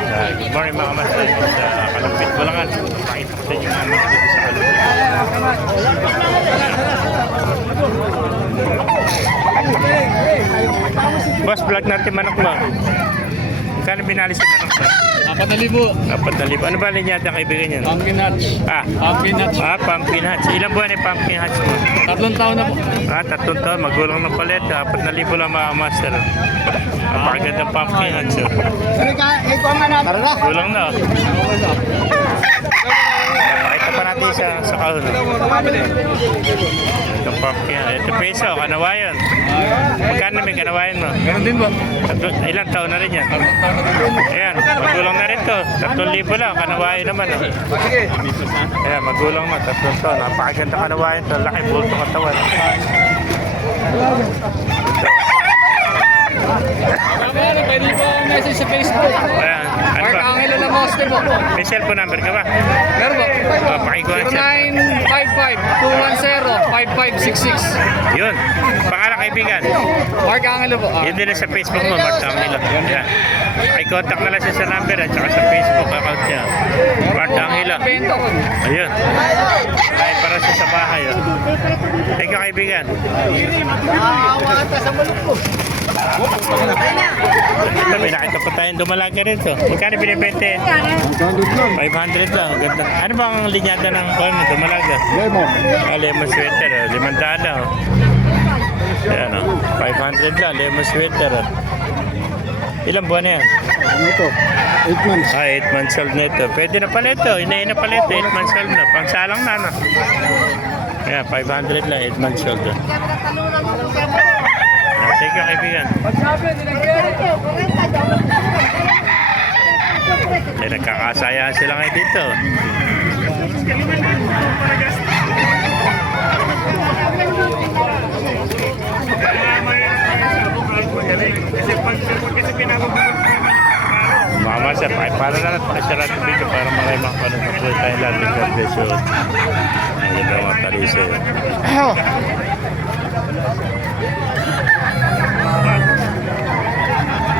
Uh, good morning mga master sa Kalumpit Bulangan. Pakita ko sa inyo mga master dito sa Kalumpit. Boss, vlog natin manok mo. Magkano binali sa manok mo? Apat na libo. Dapat na libo. Ano ba linyada kaibigan yan? Pumpkin nuts. Ah, Pumpkin nuts. ah, pumpkin hats. Ilang buwan yung pumpkin hats mo? Tatlong taon na po. Ah, tatlong taon. Magulang ng palit. Apat na libo lang mga master. Pumpkin hats. Oh. Tara na. Pakita pa natin sa, sa kahon. Ito pumpkin. Ito peso. Kanawayan. Magkano may kanawayan mo? Meron din ba? Tatlo, ilang taon na rin yan? Ayan, magulang na rin to. Tatlong libo lang, kanawayan naman. Oh. Ayan, magulang na, tatlong taon. Napakaganda kanawayan to. Laki bulto katawan. Meron, pwede po message sa Facebook. Ayan, ano Angelo Lamoste po. May cellphone number ka ba? Meron po. Oh, pakikuha siya. 0955-210-5566. Yun. Pangalan kaibigan. Mark Angelo po. Ah. Yun din sa Facebook mo, Mark Angelo. Ayan. Ay contact na lang siya sa number at saka sa Facebook account niya. Mark Angelo. Ayun. Ay para siya sa bahay. Oh. Thank you kaibigan. Ito, may nakita pa tayong dumalaga rito. Magkano binibenta yan? 500 lang. Ganda. Ano ba ang linyada ng kwan mo? Dumalaga? Lemon. Ah, lemon sweater. Oh. Limandaan na. Oh. Ayan oh. 500 lang. Lemon sweater. Oh. Ilang buwan na yan? Ano to? 8 months. Ah, 8 months old na ito. Pwede na pala ito. Inahin na pala ito. 8 months old na. Pangsalang na, no? Ayan, 500 lang. 8 months old. Oh. Thank you, kaibigan. Eh, nagkakasayaan sila ngayon dito. Mama ay para na lang pakisara para makay makapanood na po tayo lahat ng God bless you. Ang ganda.